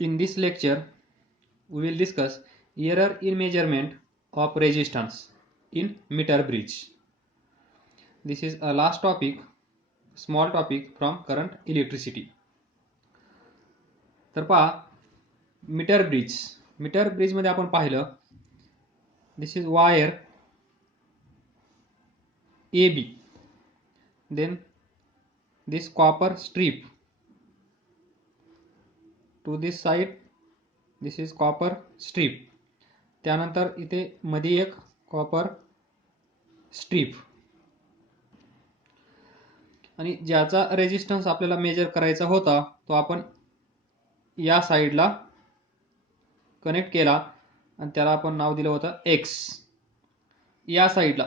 In this lecture, we will discuss error in measurement of resistance in meter bridge. This is a last topic, small topic from current electricity. तर पहा metre bridge मध्ये आपण पाहिलं, this is wire AB, then this copper strip to this side, this is copper strip, त्यानंतर इथे मध्ये एक copper strip आणि ज्याचा रेजिस्टन्स आपल्याला मेजर करायचा होता तो आपण या साइडला कनेक्ट केला आणि त्याला आपण नाव दिलं होतं एक्स. या साइडला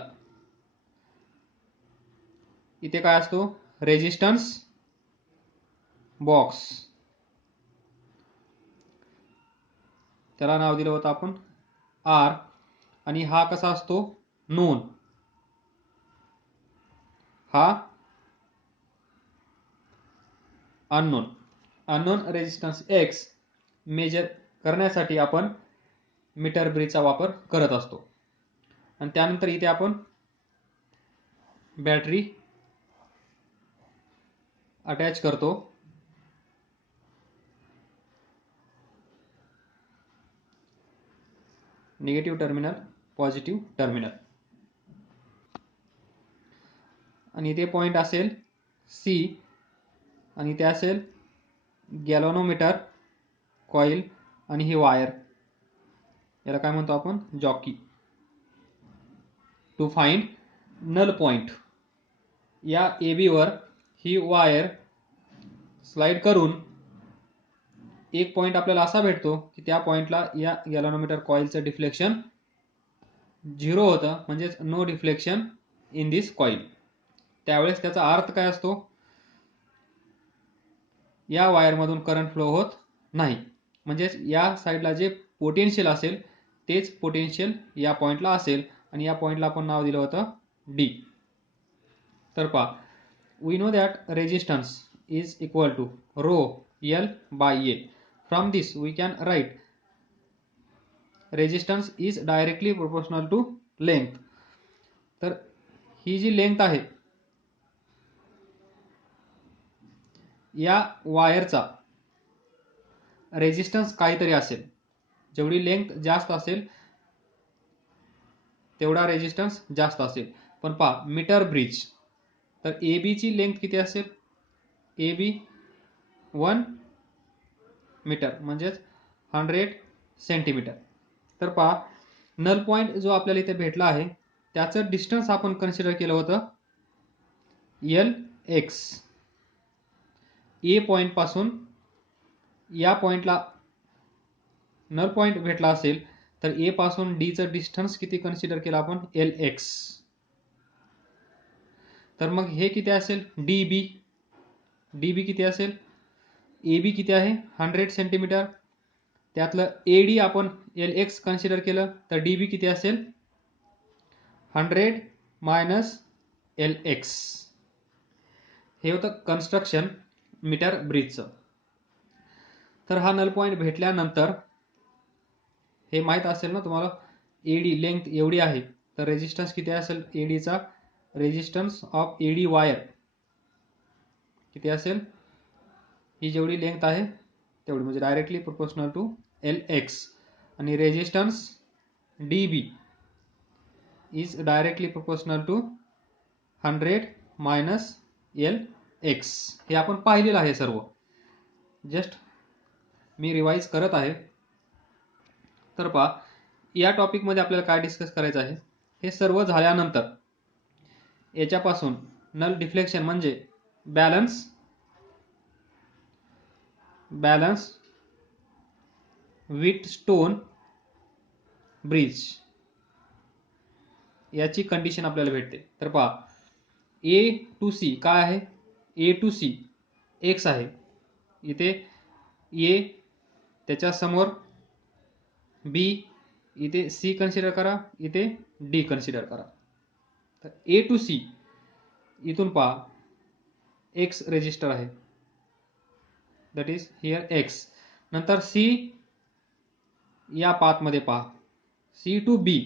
इथे काय असतो, रेजिस्टन्स बॉक्स, त्याला नाव दिलं होतं आपण आर. आणि हा कसा असतो, नोन, हा अननोन रेजिस्टन्स एक्स मेजर करण्यासाठी आपण मीटर ब्रिजचा वापर करत असतो. आणि त्यानंतर इथे आपण बॅटरी अटॅच करतो. Negative terminal, positive terminal. आणि इथे पॉइंट असेल सी आणि इथे असेल गॅल्व्हनोमीटर कॉइल आणि ही वायर, याला काय म्हणतो आपण, jockey. To find null point, या AB वर ही वायर स्लाइड करून एक पॉइंट आपल्याला असा भेटतो की त्या पॉइंटला या गॅल्व्हनोमीटर कॉइलचं डिफ्लेक्शन 0 होतं, म्हणजेच no deflection in this coil. त्यावेळेस त्याचा अर्थ काय असतो, या वायरमधून करंट फ्लो होत नाही, म्हणजेच या साइडला जे पोटेन्शियल असेल तेच पोटेन्शियल या पॉइंटला असेल आणि या पॉइंटला आपण नाव दिलं होतं डी. तर पहा, we know that resistance is equal to rho L by A. From this we can write resistance is directly proportional to length. तर ही जी लेंथ आहे या वायरचा रेजिस्टन्स काहीतरी असेल, जेवढी लेंथ जास्त असेल तेवढा रेजिस्टन्स जास्त असेल. पण पहा मीटर ब्रिज, तर AB ची लेंथ किती असेल, AB 1 मीटर म्हणजेच 100 सेंटीमीटर. तर पहा नल पॉइंट जो आपल्याला इथे भेटला आहे त्याचं डिस्टन्स आपण कन्सिडर केलं होतं LX. ए पॉइंट पासून या पॉइंटला नल पॉइंट भेटला असेल तर ए पासून डी चं डिस्टन्स किती कन्सिडर केलं आपण, LX. तर मग हे किती असेल, DB किती असेल, AB किती आहे 100 सेंटीमीटर, त्यातलं AD आपण LX कन्सिडर केलं तर DB किती असेल 100 मायनस LX. हे होतं कन्स्ट्रक्शन मीटर ब्रिजचं. तर हा नल पॉइंट भेटल्यानंतर हे माहित असेल ना तुम्हाला, AD लेंथ एवढी आहे तर रेजिस्टन्स किती असेल, AD चा रेजिस्टन्स ऑफ AD वायर किती असेल, ही जेवढी लेंथ आहे तेवढी, म्हणजे डायरेक्टली प्रोपोर्शनल टू LX. आणि resistance DB is directly proportional to 100 minus LX. हे आपण पाहिलेलं आहे सर्व, जस्ट मी रिवाइज करत आहे. तर पहा या टॉपिकमध्ये आपल्याला काय डिस्कस करायचं आहे, हे सर्व झाल्यानंतर याच्यापासून नल डिफ्लेक्शन म्हणजे बॅलन्स व्हीटस्टोन ब्रिज याची कंडिशन आपल्याला भेटते. तर पहा A टू C काय आहे, A टू C X आहे, इथे A त्याच्या समोर B, इथे C कन्सिडर करा, इथे D कन्सिडर करा. तर A टू C इथून पहा X रेजिस्टर आहे, दॅट इज हिअर X. नंतर सी या पाथमध्ये पहा, सी टू बी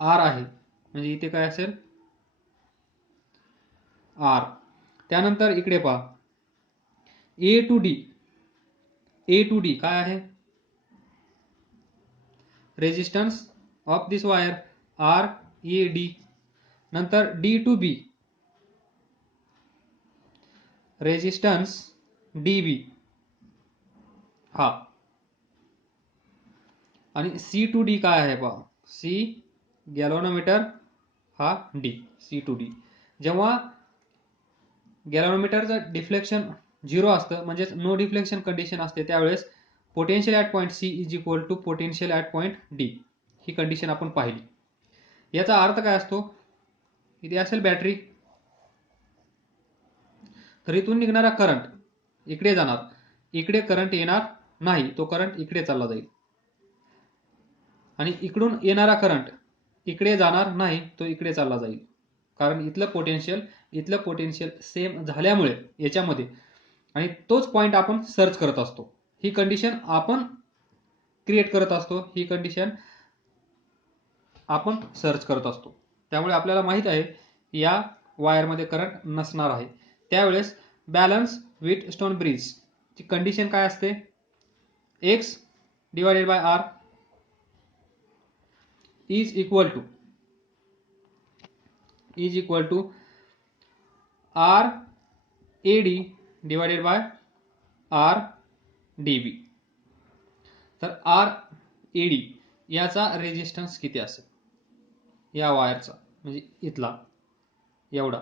आर आहे, म्हणजे इथे काय असेल आर. त्यानंतर इकडे पहा A to D, A to D काय आहे, resistance of this wire R A D. नंतर D to B resistance D B हा. आणि सी टू डी काय आहे पहा, सी गॅल्व्हनोमीटर हा डी, सी टू डी. जेव्हा गॅल्व्हनोमीटरचं डिफ्लेक्शन 0 असतं, म्हणजेच नो डिफ्लेक्शन कंडिशन असते, त्यावेळेस potential at point C is equal to potential at point D, ही कंडिशन आपण पाहिली. याचा अर्थ काय असतो, इथे असेल बॅटरी, तर इथून निघणारा करंट इकडे जाणार, इकडे करंट येणार नाही, तो करंट इकडे चालला जाईल. आणि इकडून येणारा करंट इकडे जाणार नाही, तो इकडे चालला जाईल, कारण इथलं पोटेन्शियल सेम झाल्यामुळे याच्यामध्ये, आणि तोच पॉईंट आपण सर्च करत असतो. ही कंडिशन आपण क्रिएट करत असतो, ही कंडिशन आपण सर्च करत असतो. त्यामुळे आपल्याला माहित आहे या वायरमध्ये करंट नसणार आहे. त्यावेळेस बॅलन्स व्हीटस्टोन ब्रिज ची कंडिशन काय असते, X divided by R is equal to R A D divided by R D B. तर आर ए डी याचा रेजिस्टन्स किती असेल या वायरचा, म्हणजे इथला एवढा.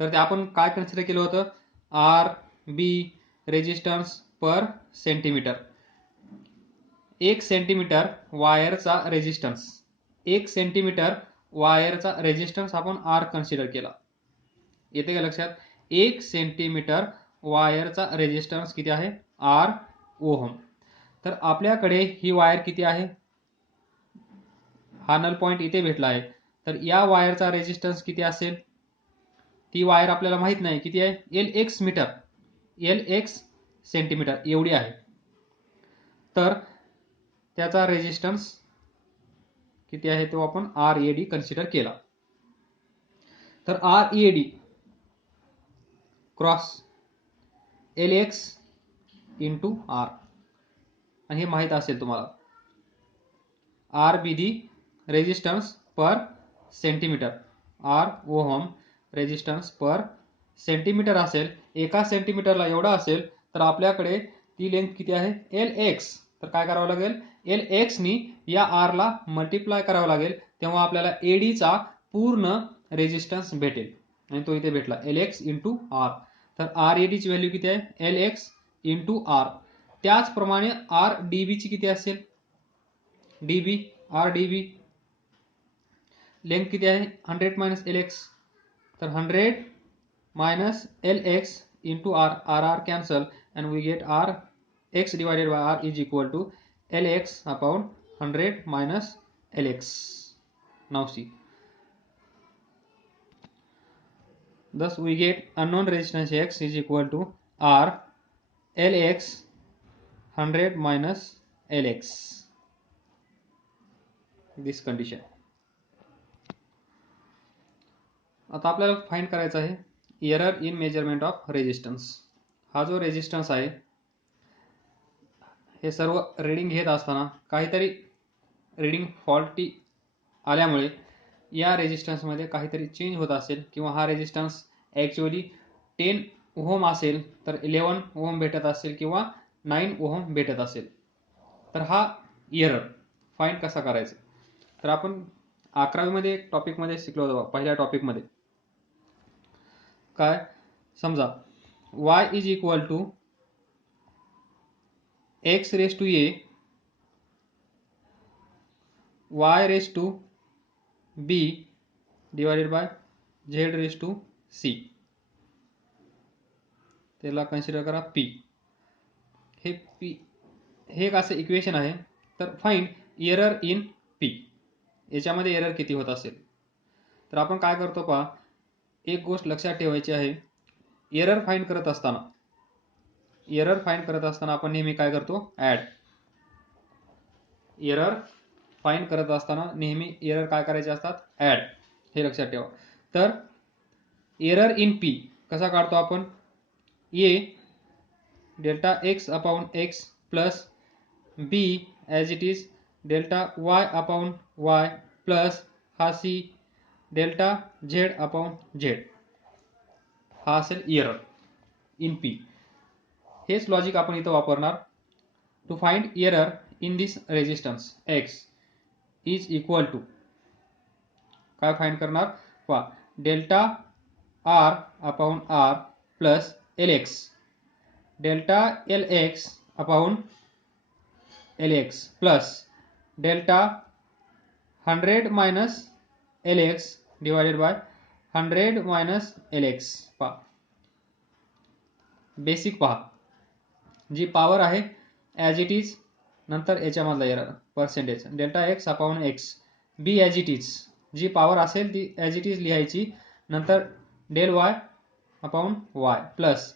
तर ते आपण काय कन्सिडर केलं होतं, R B resistance per centimetre. 1 centimetre वायरचा रेजिस्टन्स, 1 सेंटीमीटर वायरचा रेजिस्टन्स आपण आर कन्सिडर केला. येते का लक्षात, 1 सेंटीमीटर वायरचा रेजिस्टन्स किती आहे, आर ओहम. तर आपल्याकडे ही वायर किती आहे, हा नल पॉइंट इथे भेटला आहे, तर या वायरचा रेजिस्टन्स किती असेल, ती वायर आपल्याला माहित नाही किती आहे, L X metre, L X centimetre एवढी आहे. तर त्याचा रेजिस्टन्स किती आहे तो आपण आर ए डी कन्सिडर केला. तर R A D cross L X into R, आणि हे माहित असेल तुम्हाला, R B the resistance per centimetre, R ohm resistance per centimetre असेल. 1 सेंटीमीटरला एवढा असेल, तर आपल्याकडे ती लेंथ किती आहे, एल एक्स. तर काय करावं लागेल, एल एक्स नी या आर ला मल्टिप्लाय करावं लागेल, तेव्हा आपल्याला एडीचा पूर्ण रेजिस्टन्स भेटेल, आणि तो इथे भेटला एल एक्स इंटू आर. तर आर एडीची व्हॅल्यू किती आहे, एल एक्स इंटू आर. त्याचप्रमाणे आर डीबी ची किती असेल, डीबी आर डीबी लेंथ किती आहे, 100 मायनस एल एक्स. तर 100 minus L X into R, R R cancel, and we get r x divided by r is equal to lx upon 100 minus lx. Now see, thus we get unknown resistance x is equal to r lx 100 minus lx, this condition. आता आपल्याला find करायचा आहे error in measurement of resistance. हा जो resistance आहे, हे सर्व reading घेत असताना काहीतरी रीडिंग फॉल्टी आल्यामुळे या रेजिस्टन्समध्ये काहीतरी चेंज होत असेल, किंवा हा रेजिस्टन्स ॲक्च्युअली 10 ओहम असेल तर 11 ओहम भेटत असेल, किंवा 9 ओहम भेटत असेल, तर हा एरर फाइंड कसा करायचा. तर आपण 11वीमध्ये एक टॉपिकमध्ये शिकलो होतो, पहिल्या टॉपिकमध्ये काय, समजा y is equal to x raise to a y raise to b divided by z raise to c, त्याला कन्सिडर करा p. हे p हे एक असं इक्वेशन आहे. तर फाइंड एरर इन p, याच्यामध्ये एरर किती होत असेल. तर आपण काय करतो पहा, एक गोष्ट लक्षात ठेवायची आहे, एरर फाइंड करत असताना एरर फाइंड करत असताना आपण नेहमी काय करतो, ऍड. एरर फाइंड करत असताना नेहमी एरर काय करायचे असतात, ऍड, हे लक्षात ठेवा. तर एरर इन पी कसा काढतो आपण, A delta X upon X plus B as it is delta Y upon Y plus हा C delta Z upon Z, हा असेल एरर इन पी. हेच लॉजिक आपण इथं वापरणार. To find error in this resistance X is equal to काय find करणार, पहा, delta R upon R plus L X delta L X upon L X plus delta 100 minus L X divided bye 100 minus L X. पहा, basic पहा, जी power आहे as it is, नंतर याच्यामधला error percentage delta X upon X, B as it is, जी power असेल ती as it is लिहायची, नंतर del Y upon Y plus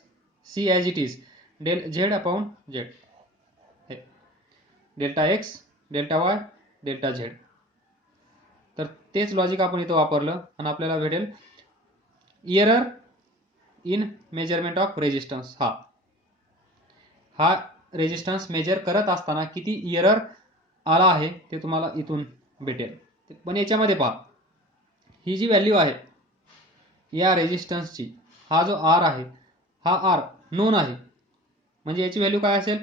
C as it is del Z upon Z, delta X delta Y delta Z. तर तेच logic आपण इथं वापरलं आणि आपल्याला भेटेल error in measurement of resistance. हा रेजिस्टन्स मेजर करत असताना किती एरर आला आहे ते तुम्हाला इथून भेटेल. पण याच्यामध्ये पहा, ही जी व्हॅल्यू आहे या रेजिस्टन्सची, हा जो आर आहे, हा आर नोन आहे, म्हणजे याची व्हॅल्यू काय असेल,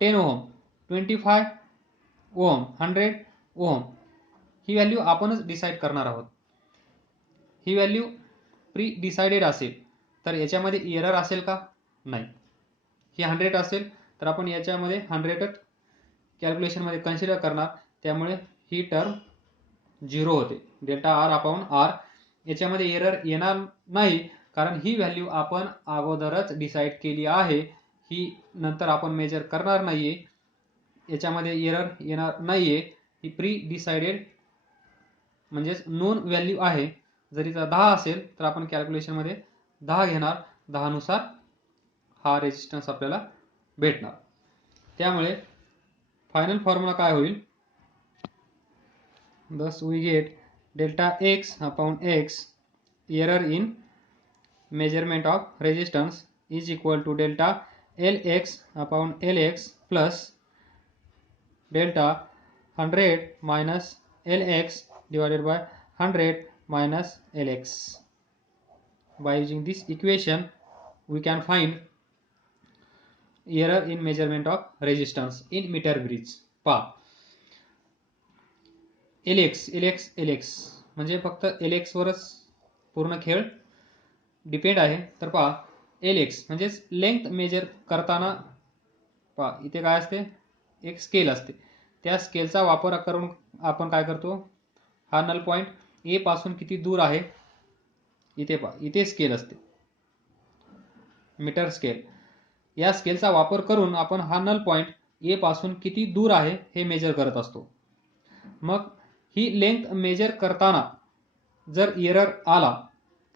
10 ओहम, 25 ओहम, 100 ओहम. ही व्हॅल्यू आपणच डिसाईड करणार आहोत. ही व्हॅल्यू प्री डिसाइडेड असेल तर याच्यामध्ये एरर असेल का, नाही. ही 100 असेल तर आपण याच्यामध्ये 100च कॅल्क्युलेशनमध्ये कन्सिडर करणार, त्यामुळे ही टर्म 0 होते. डेल्टा आर अपॉन आर याच्यामध्ये एरर येणार नाही, कारण ही व्हॅल्यू आपण अगोदरच डिसाईड केली आहे, ही नंतर आपण मेजर करणार नाहीये, याच्यामध्ये एरर येणार नाहीये. ही प्री डिसाइडेड म्हणजेच नोन व्हॅल्यू आहे. जरी 10 असेल तर आपण कॅल्क्युलेशनमध्ये 10 घेणार, 10 नुसार हा रेजिस्टन्स आपल्याला भेटणार. त्यामुळे फायनल फॉर्म्युला काय होईल, thus we get delta x upon x error in measurement of resistance is equal to delta lx upon lx plus delta 100 minus lx divided by 100 minus lx. By using this equation we can find error in measurement of resistance in meter bridge. पहा, LX LX LX म्हणजे फक्त LX वरच पूर्ण खेळ depend आहे. तर पहा, LX म्हणजेच लेंथ मेजर करताना पहा इथे काय असते, एक स्केल असते, त्या स्केलचा वापर करून आपण काय करतो, हा नल पॉइंट ए पासून किती दूर आहे, इथे पहा, इथे स्केल असते, मीटर स्केल. या स्केलचा वापर करून आपण हा नल पॉइंट ए पासून किती दूर आहे हे मेजर करत असतो. मग ही लेंथ मेजर करताना जर एरर आला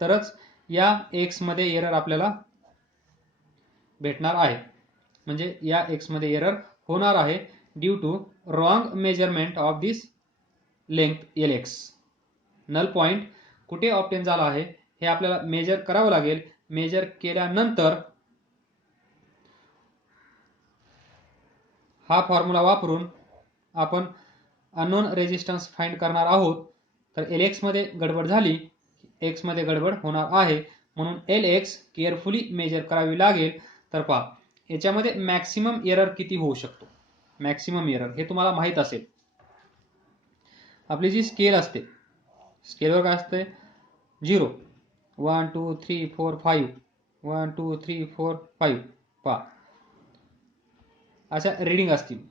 तरच या एक्स मध्ये एरर आपल्याला भेटणार आहे, म्हणजे या एक्स मध्ये एरर होणार आहे due to wrong measurement of this length L X. Null point कुठे ऑब्टेन झाला आहे हे आपल्याला मेजर करावं लागेल. मेजर केल्यानंतर हा फॉर्म्युला वापरून आपण अननोन रेजिस्टन्स फाइंड करणार आहोत. तर एल एक्स मध्ये गडबड झाली, एक्स मध्ये गडबड होणार आहे, म्हणून एल एक्स केअरफुली मेजर करावी लागेल. तर पहा, याच्यामध्ये मॅक्सिमम एरर किती होऊ शकतो, मॅक्सिमम एरर हे तुम्हाला माहित असेल. आपली जी स्केल असते, स्केलवर काय असते, 0 1 2 3 4 5 1 2 3 4 5 पहा अशा रीडिंग असतील.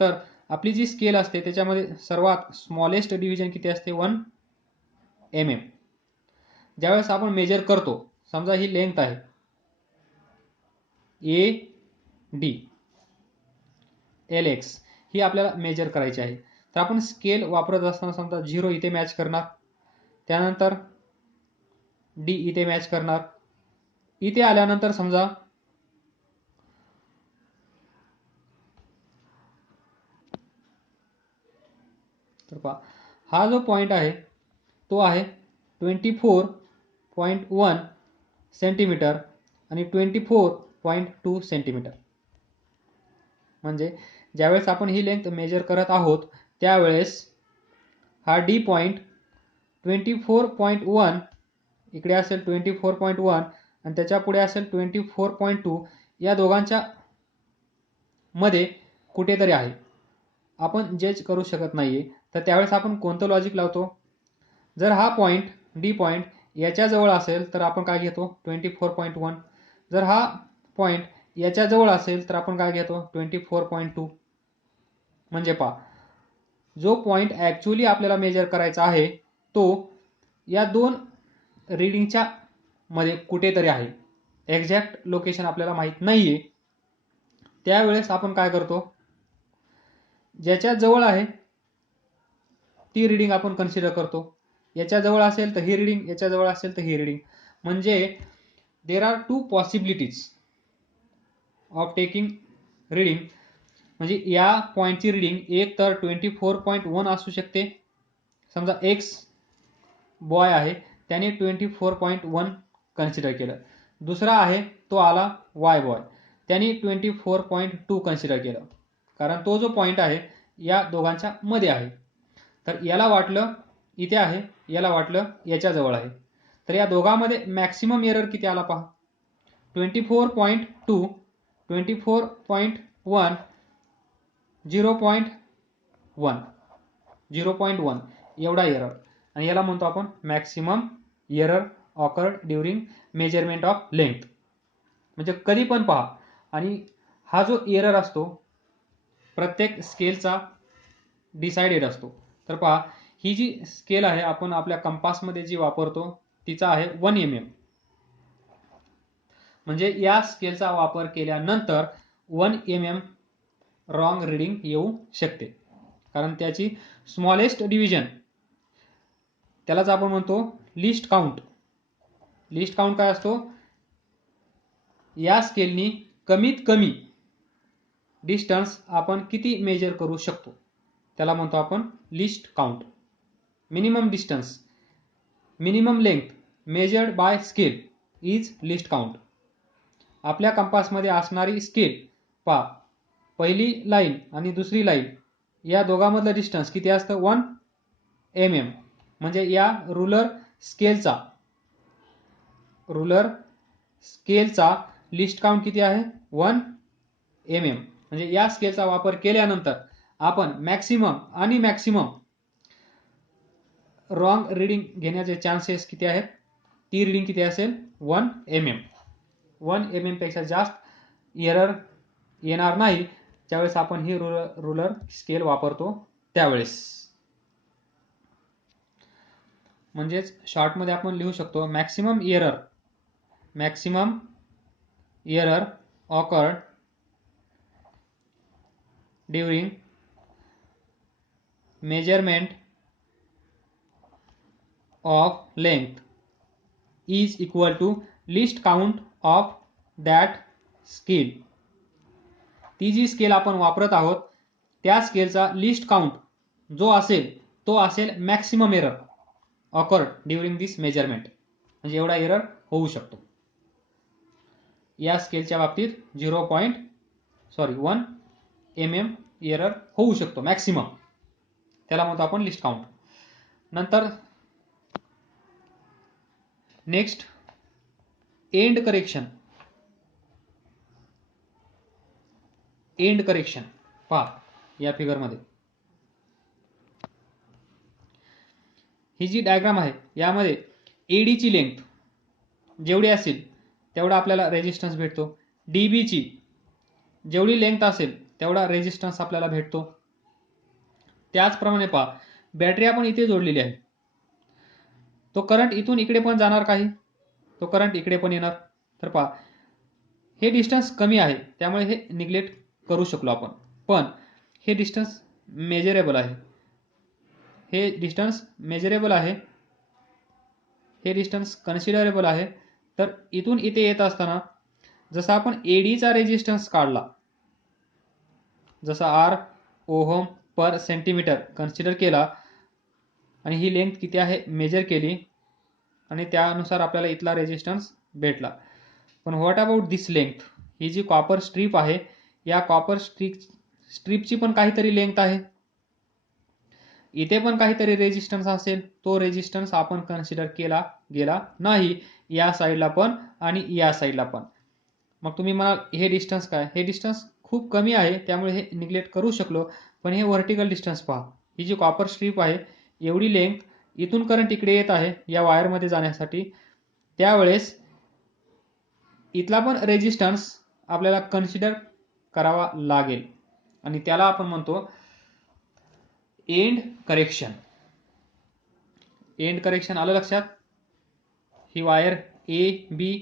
तर आपली जी स्केल असते त्याच्यामध्ये सर्वात स्मॉलेस्ट डिव्हिजन किती असते, 1 mm. ज्यावेळेस आपण मेजर करतो, समजा ही लेंथ आहे ए डी, एल एक्स ही आपल्याला मेजर करायची आहे. तर आपण स्केल वापरत असताना समजा 0 इथे मॅच करणार, त्यानंतर डी इथे मॅच करणार, इथे आल्यानंतर समजा तर पहा हा जो पॉईंट आहे तो आहे 24.1 सेंटीमीटर आणि 24.2 सेंटीमीटर. म्हणजे ज्यावेळेस आपण ही लेंथ मेजर करत आहोत त्यावेळेस हा डी पॉईंट 24.1 इकडे असेल 24.1 आणि त्याच्या पुढे असेल 24.2 या दोघांच्या मध्ये कुठेतरी आहे. आपण जज करू शकत नाहीये. तर त्यावेळेस आपण कोणतं लॉजिक लावतो? जर हा पॉईंट डी पॉईंट याच्या जवळ असेल तर आपण काय घेतो 24.1. जर हा पॉईंट याच्या जवळ असेल तर आपण काय घेतो 24.2. म्हणजे पहा जो पॉईंट ॲक्च्युअली आपल्याला मेजर करायचा आहे तो या दोन रीडिंगच्या मध्ये कुठेतरी आहे. एक्झॅक्ट लोकेशन आपल्याला माहित नाहीये. त्यावेळेस आपण काय करतो, ज्याच्या जवळ आहे ती रीडिंग आपण कन्सिडर करतो. याच्या जवळ असेल तर ही रीडिंग, याच्या जवळ असेल तर ही रीडिंग. म्हणजे there are to possibilities of taking reading. म्हणजे या पॉईंटची रीडिंग एक तर 24.1 असू शकते. समजा एक्स बॉय आहे त्याने 24.1 कन्सिडर केलं. दुसरा आहे तो आला वाय बॉय त्याने 24.2 कन्सिडर केलं. कारण तो जो पॉईंट आहे या दोघांच्या मध्ये आहे. तर याला वाटलं इथे आहे, याला वाटलं याच्या जवळ आहे. तर या दोघांमध्ये मॅक्सिमम एरर किती आला पहा 24.2, 24.1, 0.1 एवढा एरर. आणि याला म्हणतो आपण maximum error occurred during measurement of length. म्हणजे कधी पण पहा. आणि हा जो एरर असतो प्रत्येक स्केलचा डिसाइडेड असतो. तर पहा ही जी स्केल आहे आपण आपल्या कंपासमध्ये जी वापरतो तिचा आहे 1 mm. म्हणजे या स्केलचा वापर केल्यानंतर 1 mm रॉंग रीडिंग येऊ शकते. कारण त्याची स्मॉलेस्ट डिव्हिजन त्यालाच आपण म्हणतो लिस्ट काउंट. लिस्ट काउंट काय असतो? या स्केलनी कमीत कमी डिस्टन्स आपण किती मेजर करू शकतो त्याला म्हणतो आपण list count. Minimum distance, minimum length measured by scale is list count. आपल्या कंपासमध्ये असणारी स्केल पहा, पहिली लाईन आणि दुसरी लाईन या दोघांमधलं डिस्टन्स किती असतं 1 mm. म्हणजे या रुलर स्केलचा लिस्ट काउंट किती आहे 1 mm. म्हणजे या स्केलचा वापर केल्यानंतर आपण मॅक्सिमम आणि मॅक्सिमम रॉंग रीडिंग घेण्याचे चान्सेस किती आहेत? ती रीडिंग किती असेल 1 mm. 1 mm पेक्षा जास्त एरर येणार नाही ज्यावेळेस आपण ही रुलर स्केल वापरतो त्यावेळेस. म्हणजेच शॉर्टमध्ये आपण लिहू शकतो maximum error occurred during measurement of length is equal to least count of that scale. ती जी स्केल आपण वापरत आहोत त्या स्केलचा लिस्ट काउंट जो असेल तो असेल मॅक्सिमम एरर ऑकर्ड ड्युरिंग दिस मेजरमेंट. म्हणजे एवढा एरर होऊ शकतो. या स्केलच्या बाबतीत 1 mm एरर होऊ शकतो मॅक्सिमम. त्याला म्हणतो आपण लिस्ट काउंट. नंतर नेक्स्ट एंड करेक्शन. पहा या फिगरमध्ये ही जी डायग्राम आहे यामध्ये एडीची लेंथ जेवढी असेल तेवढा आपल्याला रेजिस्टन्स भेटतो. डीबीची जेवढी लेंथ असेल तेवढा रेजिस्टन्स आपल्याला भेटतो. त्याचप्रमाणे पहा बॅटरी आपण इथे जोडलेली आहे. तो करंट इथून इकडे पण जाणार काही, तो करंट इकडे पण येणार. तर पहा हे डिस्टन्स कमी आहे त्यामुळे हे निग्लेक्ट करू शकलो आपण. पण हे डिस्टन्स मेजरेबल आहे, हे डिस्टन्स मेजरेबल आहे, हे डिस्टन्स कन्सिडरेबल आहे. तर इथून इथे येत असताना जसा आपण एडीचा रेजिस्टन्स काढला, जसा R ओहम पर सेंटीमीटर कन्सिडर केला आणि ही लेंथ किती आहे मेजर केली आणि त्यानुसार आपल्याला इथला रेजिस्टन्स भेटला. पण व्हॉट अबाउट दिस लेंथ, ही जी कॉपर स्ट्रीप आहे या कॉपर स्ट्रीपची पण काहीतरी लेंथ आहे, इथे पण काहीतरी रेजिस्टन्स असेल, तो रेजिस्टन्स आपण कन्सिडर केला गेला नाही, या साईडला पण आणि या साईडला पण. मग तुम्ही म्हणाल हे डिस्टन्स काय, हे डिस्टन्स खूप कमी आहे त्यामुळे हे निग्लेक्ट करू शकलो. पण हे व्हर्टिकल डिस्टन्स पहा, ही जी कॉपर स्ट्रीप आहे एवढी लेंथ, इथून करंट इकडे येत आहे या वायरमध्ये जाण्यासाठी, त्यावेळेस इथला पण रेजिस्टन्स आपल्याला कन्सिडर करावा लागेल आणि त्याला आपण म्हणतो एंड करेक्शन. एंड करेक्शन आलं लक्षात? ही वायर ए बी,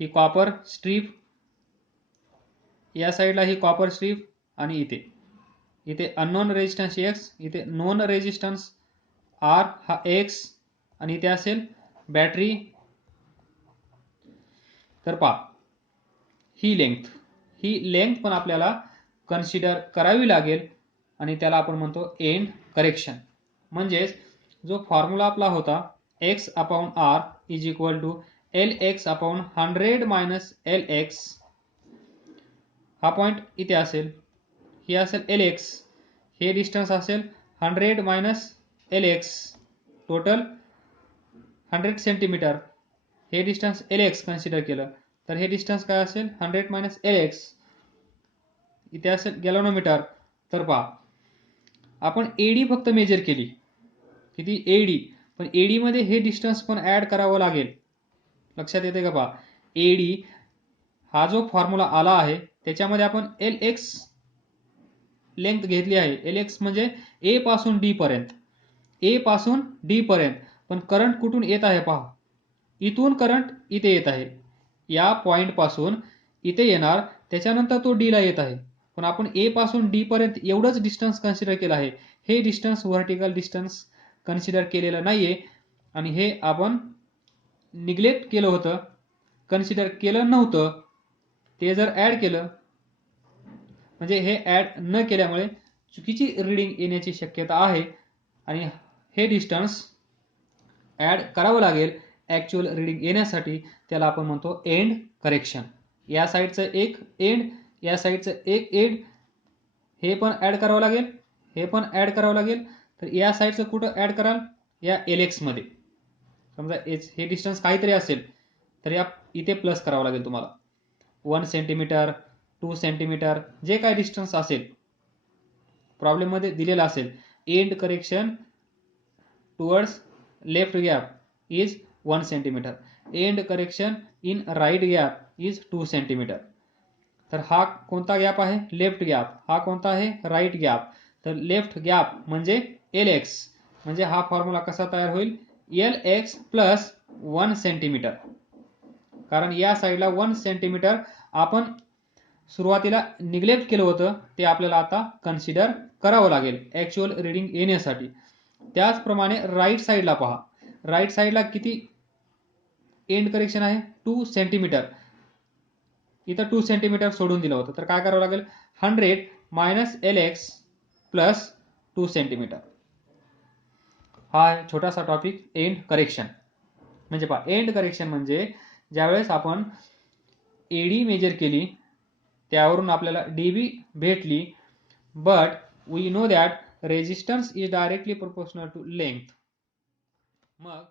ही कॉपर स्ट्रीप, या साईडला ही कॉपर स्ट्रीप आणि इथे अननोन रेजिस्टन्स एक्स, इथे नोन रेजिस्टन्स आर हा एक्स आणि इथे असेल बॅटरी. तर पहा ही लेंथ पण आपल्याला कन्सिडर करावी लागेल आणि त्याला आपण म्हणतो एंड करेक्शन. म्हणजेच जो फॉर्म्युला आपला होता x upon r is equal to lx upon 100 minus lx, हा पॉइंट इथे असेल, ही असेल lx, हे डिस्टन्स असेल 100 मायनस lx, टोटल 100 सेंटीमीटर. हे डिस्टन्स lx कन्सिडर केलं तर हे डिस्टन्स काय असेल 100 मायनस lx, इथे असेल गॅलॉनोमीटर. तर पहा आपण एडी फक्त मेजर केली, किती एडी, पण एडी मध्ये हे डिस्टन्स पण ऍड करावं लागेल. लक्षात येते का? पहा एडी हा जो फॉर्म्युला आला आहे त्याच्यामध्ये आपण lx लेंथ घेतली आहे. lx म्हणजे ए पासून डी पर्यंत, ए पासून डी पर्यंत. पण करंट कुठून येत आहे पहा, इथून करंट इथे येत आहे, या पॉइंट पासून इथे येणार, त्याच्यानंतर तो डी ला येत आहे. पण आपण ए पासून डी पर्यंत एवढंच डिस्टन्स कन्सिडर केलं आहे, हे डिस्टन्स व्हर्टिकल डिस्टन्स कन्सिडर केलेलं नाहीये आणि हे आपण निग्लेक्ट केलं होतं, कन्सिडर केलं नव्हतं. ते जर ऍड केलं म्हणजे हे ऍड न केल्यामुळे चुकीची रीडिंग येण्याची शक्यता आहे आणि हे डिस्टन्स ऍड करावं लागेल ऍक्च्युअल रीडिंग येण्यासाठी. त्याला आपण म्हणतो एंड करेक्शन. या साईडचं एक एंड, या साईडचं एक एंड, हे पण ऍड करावं लागेल, हे पण ऍड करावं लागेल. तर या साईडचं कुठं ऍड कराल, या lx मध्ये. समजा हे डिस्टन्स काहीतरी असेल तर या इथे प्लस करावं लागेल तुम्हाला, 1 सेंटीमीटर 2 सेंटीमीटर जे काय डिस्टन्स असेल प्रॉब्लेम मध्ये दिलेला असेल. End correction towards left gap is 1 centimetre, end correction in right gap is 2 centimetre. तर हा कोणता गॅप आहे, लेफ्ट गॅप. हा कोणता आहे, राईट गॅप. तर लेफ्ट गॅप म्हणजे lx, म्हणजे हा फॉर्म्युला कसा तयार होईल, lx प्लस 1 सेंटीमीटर. कारण या साईडला 1 सेंटीमीटर आपण सुरुवातीला निग्लेक्ट केलं होतं, ते आपल्याला आता कन्सिडर करावं लागेल ऍक्च्युअल रीडिंग येण्यासाठी. त्याचप्रमाणे राईट साईडला पहा, राईट साईडला किती एंड करेक्शन आहे, 2 सेंटीमीटर. इथं 2 सेंटीमीटर सोडून दिलं होतं, तर काय करावं लागेल, 100 मायनस lx प्लस 2 सेंटीमीटर. हा आहे छोटासा टॉपिक एंड करेक्शन. म्हणजे पहा एंड करेक्शन म्हणजे ज्यावेळेस आपण एडी मेजर केली त्यावरून आपल्याला डीबी भेटली, but we know that resistance is directly proportional to length. मग